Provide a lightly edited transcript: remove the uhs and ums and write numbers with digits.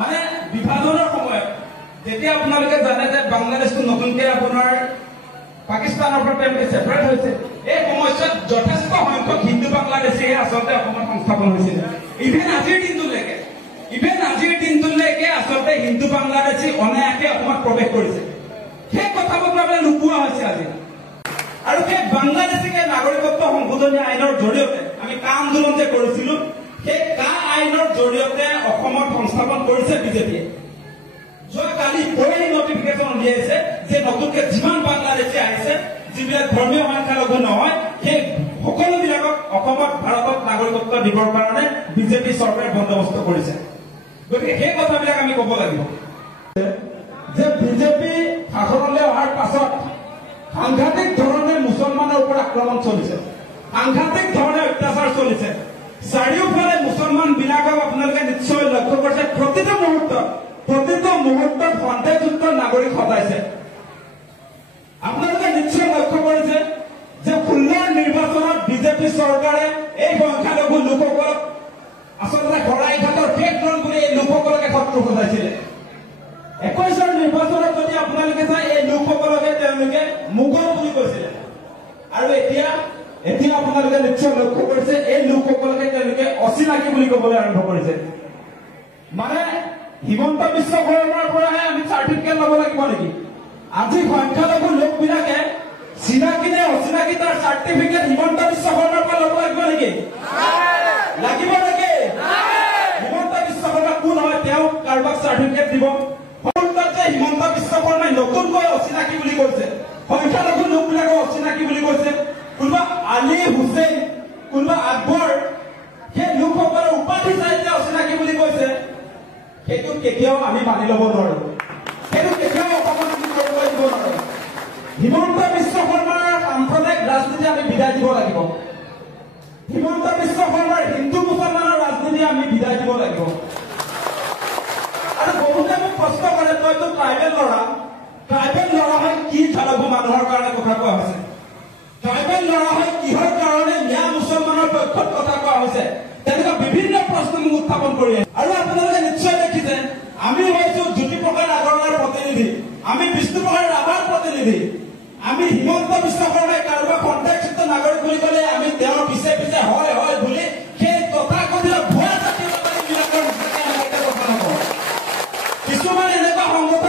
মানে বিভাজনৰ সময়ত যেতিয়া আপোনালোকে জানে যে বাংলাদেশটো নতুনকৈ আপোনাৰ পাকিস্তানৰ পৰা তেওঁলোকে ছেপাৰেট হৈছে, এই সময়ছোৱাত যথেষ্ট সংখ্যক হিন্দু বাংলাদেশীয়ে আচলতে অসমত সংস্থাপন হৈছিল। ইভেন আজিৰ দিনটোলৈকে আচলতে হিন্দু বাংলাদেশী অনায়াসে অসমত প্ৰৱেশ কৰিছে। সেই কথাবোৰ আপোনাৰ লুকুওৱা হৈছে আজি। আৰু সেই বাংলাদেশীকে নাগৰিকত্ব সংশোধনী আইনৰ জৰিয়তে আমি কা আন্দোলন যে কৰিছিলো, সেই কা আইনৰ জৰিয়তে অসমত সংস্থাপন কৰিছে বিজেপিয়ে। যোৱাকালি পৰহি নটিফিকেশ্যন উলিয়াইছে যে নতুনকৈ যিমান বাংলাদেশী আহিছে, যিবিলাক ধৰ্মীয় সংখ্যালঘু নহয়, সেই সকলোবিলাকক অসমত ভাৰতত নাগৰিকত্ব দিবৰ কাৰণে বিজেপি চৰকাৰে বন্দোবস্ত কৰিছে। গতিকে সেই কথাবিলাক আমি ক'ব লাগিব যে বিজেপি শাসনলৈ অহাৰ পাছত সাংঘাতিক ধৰণে মুছলমানৰ ওপৰত আক্ৰমণ চলিছে, সাংঘাতিক ধৰণে অত্যাচাৰ চলিছে। চাৰিওফালে মুছলমান বিলাকক আপোনালোকে নিশ্চয় লক্ষ্য কৰিছে, প্ৰতিটো মুহূৰ্তত সন্দেহযুক্ত নাগৰিক সজাইছে। আপোনালোকে নিশ্চয় লক্ষ্য কৰিছে যে 16 নিৰ্বাচনত বিজেপি চৰকাৰে এই সংখ্যালঘু লোকসকলক আচলতে শৰাইঘাটৰ শেষ ৰণ বুলি এই লোকসকলকে শত্ৰু সজাইছিলে। 21 নিৰ্বাচনত যদি আপোনালোকে চাই, এই লোকসকলকে তেওঁলোকে মোগল বুলি কৈছিলে। আৰু এতিয়া আপোনালোকে নিশ্চয় লক্ষ্য কৰিছে এই লোকসকলকে তেওঁলোকে অচিনাকি বুলি ক'বলৈ আৰম্ভ কৰিছে। মানে হিমন্ত বিশ্ব শৰ্মাৰ পৰাহে আমি চাৰ্টিফিকেট ল'ব লাগিব নেকি? আজি সংখ্যালঘু লোকবিলাকে চিনাকি নে অচিনাকি তাৰ চাৰ্টিফিকেট হিমন্ত বিশ্ব শৰ্মাৰ পৰা ল'ব লাগিব নেকি? লাগিব নেকি? হিমন্ত বিশ্ব শৰ্মা কোন হয়? তেওঁ কাৰোবাক চাৰ্টিফিকেট দিব? হিমন্ত বিশ্ব শৰ্মাই নতুনকৈ অচিনাকি বুলি কৈছে, সংখ্যালঘু লোকবিলাকক অচিনাকি বুলি কৈছে। কোনোবা আলী হুছেইন, কোনোবা আকবৰ, সেই লোকসকলৰ উপাধি চাই যে অচিনাকি বুলি কৈছে, সেইটো কেতিয়াও আমি মানি ল'ব নোৱাৰো, সেইটো কেতিয়াও অসমত আমি কৰিব দিব নোৱাৰো। হিমন্ত বিশ্ব শৰ্মাৰ সাম্প্ৰদায়িক ৰাজনীতি আমি বিদায় দিব লাগিব। হিমন্ত বিশ্ব শৰ্মাৰ হিন্দু মুছলমানৰ ৰাজনীতি আমি বিদায় দিব লাগিব। আৰু বহুতে মোক প্ৰশ্ন কৰে, তইতো ট্ৰাইবেল ল'ৰা হয় কি খালঘু মানুহৰ কাৰণে কথা কোৱা হৈছে? ট্ৰাইবেল ল'ৰা হয় কিহৰ কাৰণে মিয়া মুছলমানৰ পক্ষত কথা কোৱা হৈছে? তেনেকুৱা বিভিন্ন প্ৰশ্ন মোক উত্থাপন কৰি আছে। আৰু আপোনালোকে নিশ্চয় দেখিছে, আমি হৈছো জ্যোতিপ্ৰসাদ আগৰৱালাৰ প্ৰতিনিধি, আমি বিষ্ণুপ্ৰসাদ ৰাভাৰ প্ৰতিনিধি। আমি হিমন্ত বিশ্ব শৰ্মাই কাৰোবাক সন্দেহযুক্ত নাগৰিক বুলি ক'লে আমি তেওঁৰ পিছে পিছে হয় বুলি সেই তথাকথিত ভুৱা জাতীয়তাবাদীবিলাকৰ কথা নকওঁ। কিছুমান এনেকুৱা সংগঠন